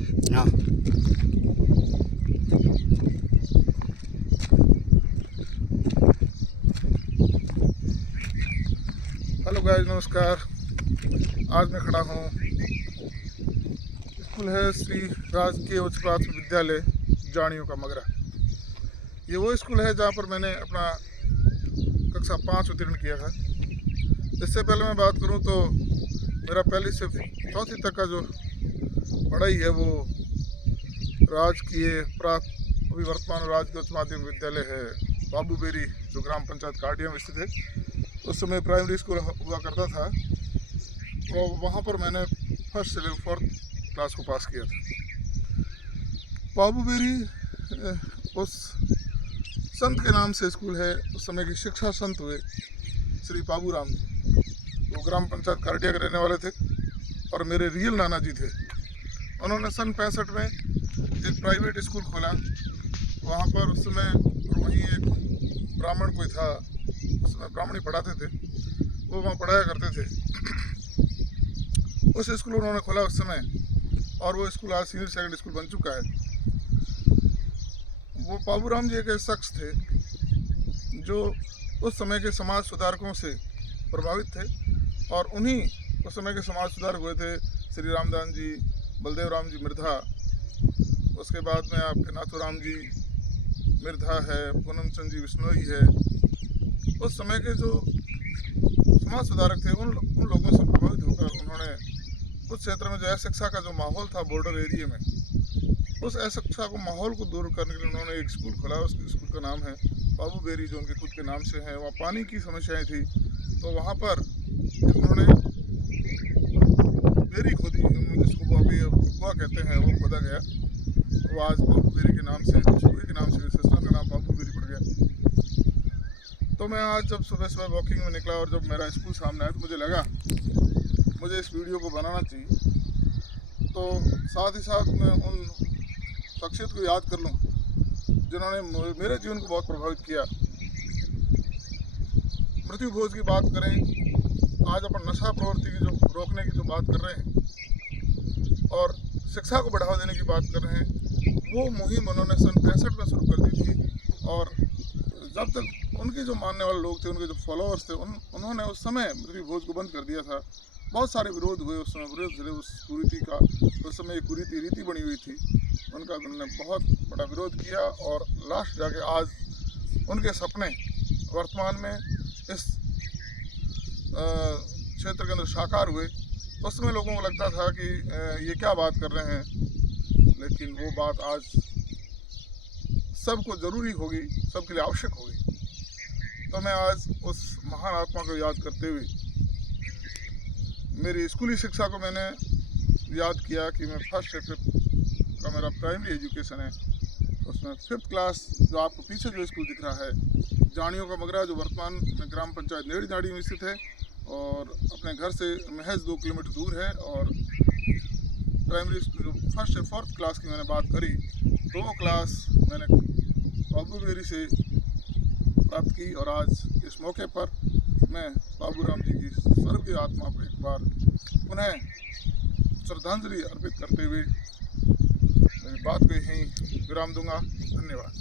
हाँ। Hello guys, नमस्कार। आज मैं खड़ा हूँ, स्कूल है श्री राजकीय उच्च प्राथमिक विद्यालय जानियों का मगरा। ये वो स्कूल है जहाँ पर मैंने अपना कक्षा 5 उत्तीर्ण किया था। इससे पहले मैं बात करूँ तो मेरा पहली से चौथी तक का जो पढ़ाई है वो राजकीय अभी वर्तमान राजकीय उच्च माध्यमिक विद्यालय है बाबू बेरी, जो ग्राम पंचायत काटिया में स्थित है। उस समय प्राइमरी स्कूल हुआ करता था, तो वहाँ पर मैंने फर्स्ट से लेकर 4th क्लास को पास किया था। बाबू बेरी उस संत के नाम से स्कूल है। उस समय के शिक्षा संत हुए श्री बाबू राम जी, वो ग्राम पंचायत काटिया के रहने वाले थे और मेरे रियल नाना जी थे। उन्होंने सन 65 में एक प्राइवेट स्कूल खोला वहाँ पर। उस समय और वहीं एक ब्राह्मण कोई था, उस समय ब्राह्मण ही पढ़ाते थे, वो वहाँ पढ़ाया करते थे। उस स्कूल उन्होंने खोला उस समय, और वो स्कूल आज सीनियर सेकेंडरी स्कूल बन चुका है। वो बाबूराम जी एक ऐसे शख्स थे जो उस समय के समाज सुधारकों से प्रभावित थे, और उन्हीं उस समय के समाज सुधारक हुए थे श्री रामदास जी, बलदेव राम जी मिर्धा, उसके बाद में आपके नाथूराम जी मिर्धा है, पूनम चंद जी बिश्नोई है। उस समय के जो समाज सुधारक थे उन लोगों से प्रभावित होकर उन्होंने उस क्षेत्र में जो अशिक्षा का जो माहौल था बॉर्डर एरिया में, उस अशिक्षा को माहौल को दूर करने के लिए उन्होंने एक स्कूल खोला। उस स्कूल का नाम है बाबू बेरी, जो उनके खुद के नाम से है। वहाँ पानी की समस्याएं थी, तो वहाँ पर उन्होंने बेरी खोदी, जिसको वो अभी कुआं कहते हैं, वो खोदा गया। वो आज बाबू बेरी के नाम से, स्कूल के नाम से सिस्टम का नाम बाबू बेरी पड़ गया। तो मैं आज जब सुबह सुबह वॉकिंग में निकला और जब मेरा स्कूल सामने आया, तो मुझे लगा मुझे इस वीडियो को बनाना चाहिए। तो साथ ही साथ मैं उन शख्सियत को याद कर लूँ जिन्होंने मेरे जीवन को बहुत प्रभावित किया। मृत्यु भोज की बात करें, आज अपन नशा प्रवृत्ति की जो रोकने की जो बात कर रहे हैं और शिक्षा को बढ़ावा देने की बात कर रहे हैं, वो मुहिम उन्होंने सन 65 में शुरू कर दी थी। और जब तक उनके जो मानने वाले लोग थे, उनके जो फॉलोअर्स थे, उन्होंने उस समय मृत्यु भोज को बंद कर दिया था। बहुत सारे विरोध हुए उस समय, विरोध चले उस कुरीति का। उस समय एक कुरीति रीति बनी हुई थी, उनका उन्होंने बहुत बड़ा विरोध किया, और लास्ट जाके आज उनके सपने वर्तमान में इस क्षेत्र के अंदर साकार हुए। उस समय लोगों को लगता था कि ये क्या बात कर रहे हैं, लेकिन वो बात आज सबको ज़रूरी होगी, सबके लिए आवश्यक होगी। तो मैं आज उस महान आत्मा को याद करते हुए मेरी स्कूली शिक्षा को मैंने याद किया कि मैं फर्स्ट से 5th का मेरा प्राइमरी एजुकेशन है। उसमें 5th क्लास जो आपको पीछे जो स्कूल दिख रहा है जानियों का मगरा, जो वर्तमान में ग्राम पंचायत नेड़ी नाड़ी में स्थित है और अपने घर से महज 2 किलोमीटर दूर है। और प्राइमरी जो फर्स्ट से 4th क्लास की मैंने बात करी, 2 क्लास मैंने बाबू बेरी से प्राप्त की। और आज इस मौके पर मैं बाबू राम जी की स्वर्गीय आत्मा को एक बार पुनः श्रद्धांजलि अर्पित करते हुए मेरी बात को यहीं विराम दूंगा। धन्यवाद।